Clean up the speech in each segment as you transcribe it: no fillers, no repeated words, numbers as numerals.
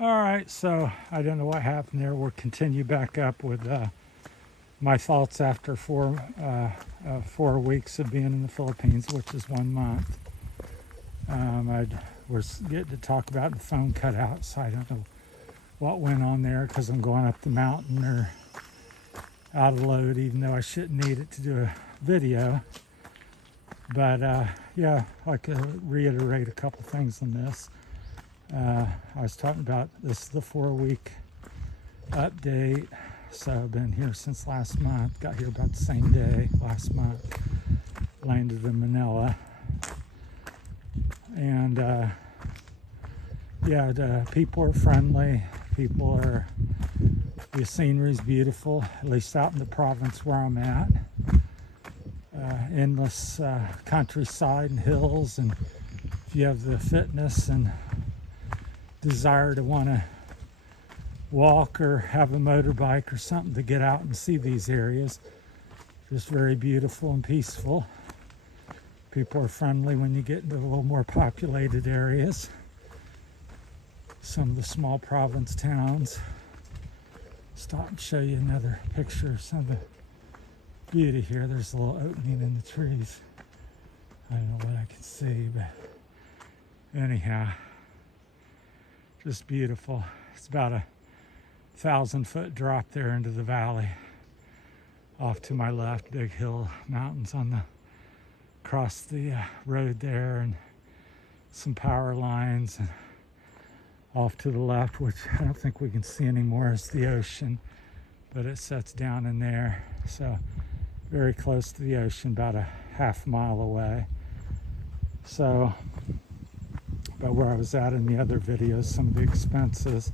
All right, so I don't know what happened there. We'll continue back up with my thoughts after 4 weeks of being in the Philippines, which is 1 month. I was getting to talk about the phone cut out, so I don't know what went on there because I'm going up the mountain or out of load, even though I shouldn't need it to do a video. But yeah, I could reiterate a couple things on this. I was talking about this is the 4 week update. So I've been here since last month. Got here about the same day last month. Landed in Manila. And yeah, the people are friendly. The scenery's beautiful, at least out in the province where I'm at. Endless countryside and hills, and if you have the fitness and desire to want to walk or have a motorbike or something to get out and see these areas, just very beautiful and peaceful. People are friendly when you get into a little more populated areas. Some of the small province towns. Stop and show you another picture of some of the beauty here. There's a little opening in the trees. I don't know what I can see, but anyhow, just beautiful. It's about a 1,000-foot drop there into the valley. Off to my left, big hill mountains across the road there, and some power lines. And off to the left, which I don't think we can see anymore, is the ocean, but it sets down in there. So very close to the ocean, about a half mile away. So, but where I was at in the other videos, some of the expenses.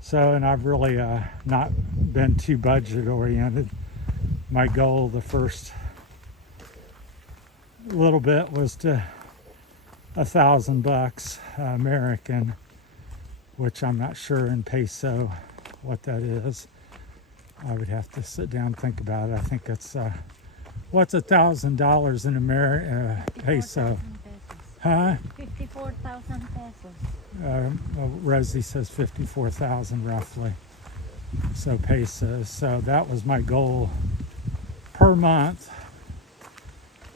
So, and I've really not been too budget oriented. My goal the first little bit was to $1,000 American, which I'm not sure in peso what that is. I would have to sit down and think about it. I think it's what's $1,000 in peso? Huh? 54,000 pesos. Well, Rosie says 54,000 roughly. So pesos. So that was my goal per month,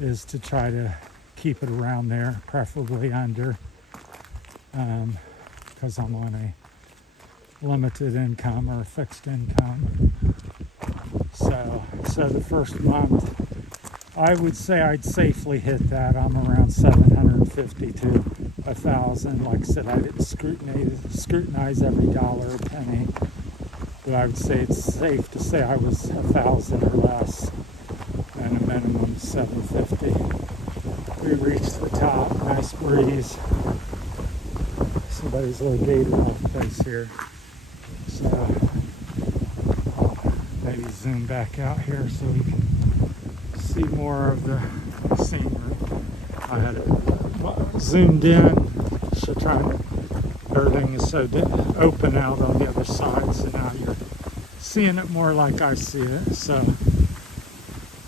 is to try to keep it around there, preferably under, because I'm on a limited income or a fixed income. So the first month, I would say I'd safely hit that. I'm around 750 to 1,000. Like I said, I didn't scrutinize every dollar or penny, but I would say it's safe to say I was 1,000 or less, and a minimum 750. We reached the top, nice breeze. Somebody's little gated off face here. So maybe zoom back out here so we can see more of the scenery. I had it zoomed in, so everything is so open out on the other side, so now you're seeing it more like I see it. So,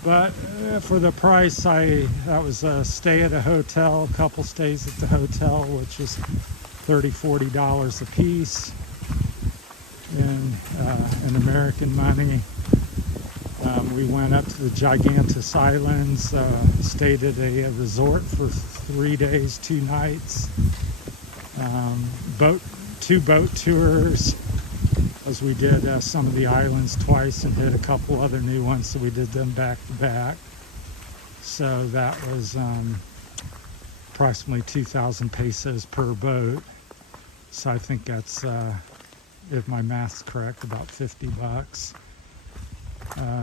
but for the price, that was a stay at a hotel, a couple stays at the hotel, which is $30-$40 a piece in American money. We went up to the Gigantes Islands, stayed at a resort for 3 days, 2 nights. Two boat tours, as we did some of the islands twice and hit a couple other new ones, so we did them back to back. So that was approximately 2,000 pesos per boat. So I think that's, if my math's correct, about $50.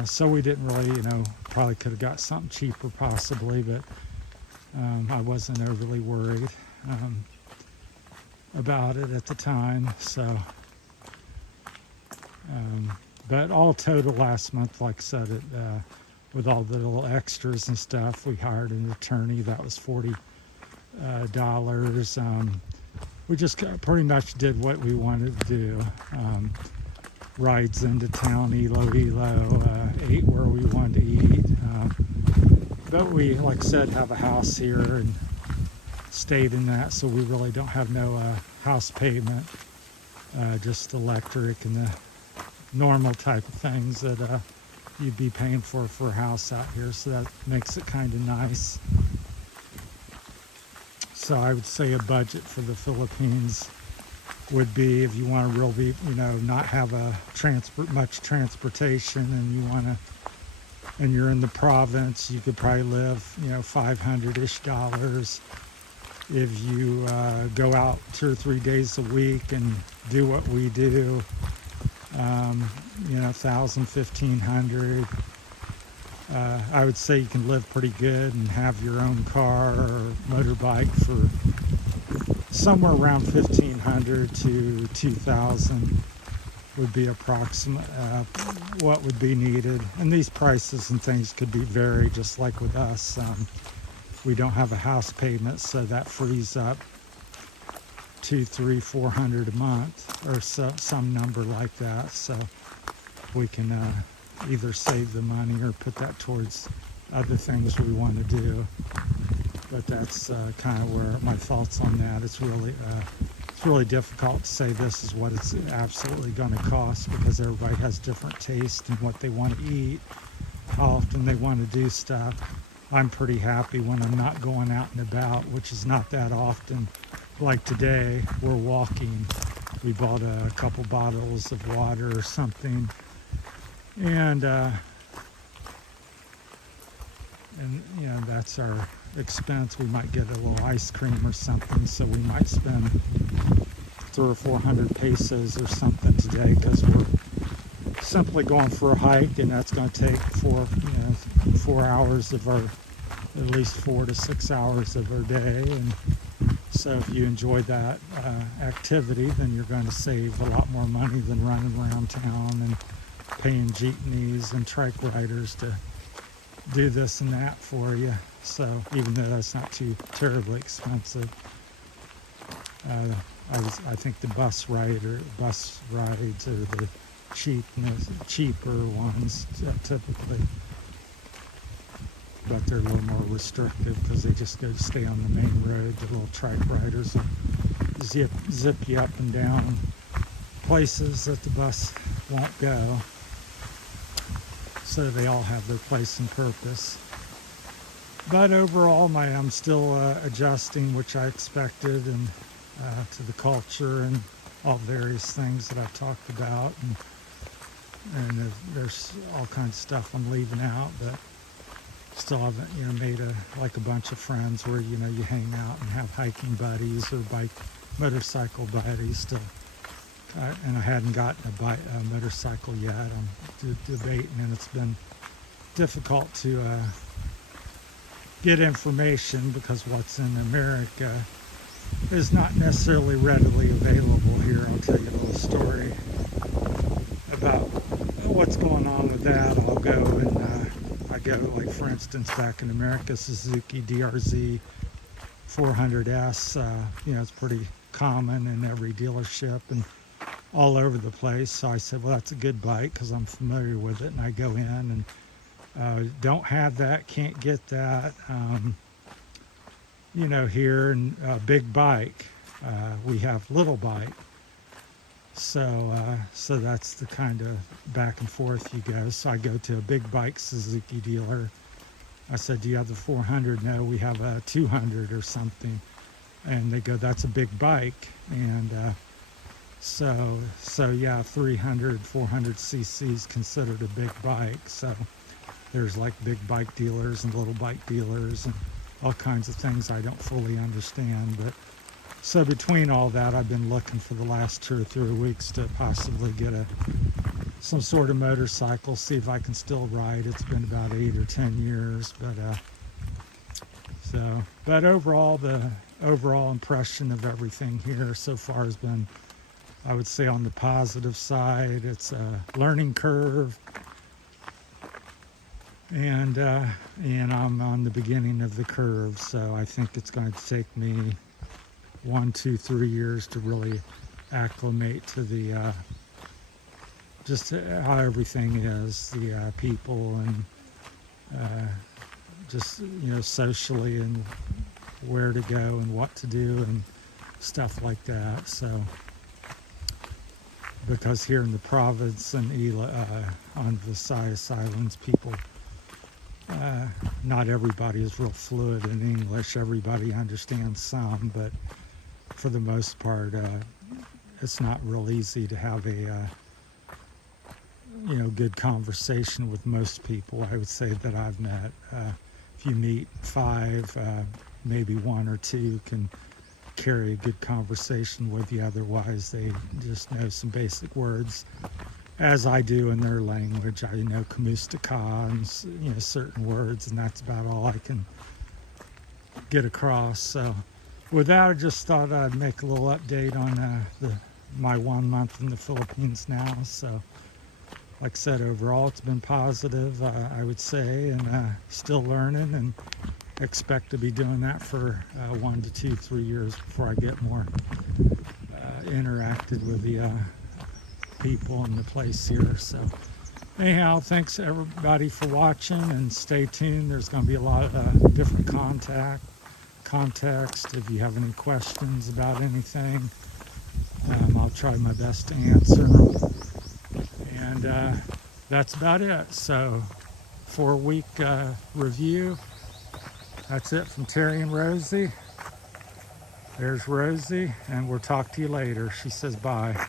So we didn't really, probably could have got something cheaper possibly, but I wasn't overly worried about it at the time. So, but all total last month, like I said, with all the little extras and stuff, we hired an attorney. That was $40. We just pretty much did what we wanted to do. Rides into town, Iloilo, ate where we wanted to eat. But we, like I said, have a house here and stayed in that, so we really don't have no house payment. just electric and the normal type of things that you'd be paying for a house out here. So that makes it kind of nice. So I would say a budget for the Philippines would be, if you want to really, not have much transportation, and you want to, and you're in the province, you could probably live, $500-ish. If you go out 2 or 3 days a week and do what we do, 1,000, 1,500. I would say you can live pretty good and have your own car or motorbike for somewhere around 1,500 to 2,000 would be approximate what would be needed. And these prices and things could be varied, just like with us. We don't have a house payment, so that frees up 200, 300, 400 a month, or some number like that. So we can either save the money or put that towards other things we want to do. But that's kind of where my thoughts on that. It's really difficult to say this is what it's absolutely going to cost, because everybody has different taste in what they want to eat, how often they want to do stuff. I'm pretty happy when I'm not going out and about, which is not that often. Like today, we're walking. We bought a couple bottles of water or something, and that's our expense. We might get a little ice cream or something, so we might spend 300 or 400 pesos or something today, because we're simply going for a hike, and that's going to take 4 hours of our, at least 4 to 6 hours of our day. And so if you enjoy that activity, then you're going to save a lot more money than running around town and paying jeepneys and trike riders to do this and that for you. So even though that's not too terribly expensive, I think the bus rides are the cheaper ones typically, but they're a little more restrictive because they just go stay on the main road. The little trike riders will zip you up and down places that the bus won't go. So they all have their place and purpose. But overall, I'm still adjusting, which I expected, and to the culture and all various things that I've talked about, and there's all kinds of stuff I'm leaving out, but still haven't made a bunch of friends where you hang out and have hiking buddies or motorcycle buddies still. And I hadn't gotten a motorcycle yet. I'm debating, and it's been difficult to get information, because what's in America is not necessarily readily available here. I'll tell you a little story about what's going on with that. I'll go and I go, like for instance, back in America, Suzuki DRZ 400S. It's pretty common in every dealership and all over the place. So I said, well, that's a good bike because I'm familiar with it. And I go in and don't have that, can't get that. Here in big bike, we have little bike. So that's the kind of back and forth you go. So I go to a big bike Suzuki dealer. I said, do you have the 400? No, we have a 200 or something. And they go, that's a big bike. And so yeah, 300, 400 cc is considered a big bike. So there's like big bike dealers and little bike dealers and all kinds of things I don't fully understand. But so between all that, I've been looking for the last 2 or 3 weeks to possibly get some sort of motorcycle, see if I can still ride. It's been about 8 or 10 years, but overall, the overall impression of everything here so far has been, I would say, on the positive side. It's a learning curve, and I'm on the beginning of the curve, so I think it's going to take me 1, 2, 3 years to really acclimate to the just how everything is, the people, and just socially, and where to go and what to do and stuff like that. So because here in the province and on Visayas Islands, people, not everybody is real fluid in English. Everybody understands some, but for the most part, it's not real easy to have a good conversation with most people. I would say that I've met. If you meet 5, maybe 1 or 2 can carry a good conversation with you. Otherwise, they just know some basic words, as I do in their language. I know Kamusta Ka and certain words, and that's about all I can get across. So, with that, I just thought I'd make a little update on my 1 month in the Philippines now. So, like I said, overall it's been positive, I would say, and still learning, and expect to be doing that for 1 to 2, 3 years before I get more interacted with the people in the place here. So anyhow, thanks everybody for watching, and stay tuned. There's going to be a lot of different context. If you have any questions about anything, I'll try my best to answer them. And that's about it. So 4-week review. That's it from Terry and Rosie. There's Rosie, and we'll talk to you later. She says bye.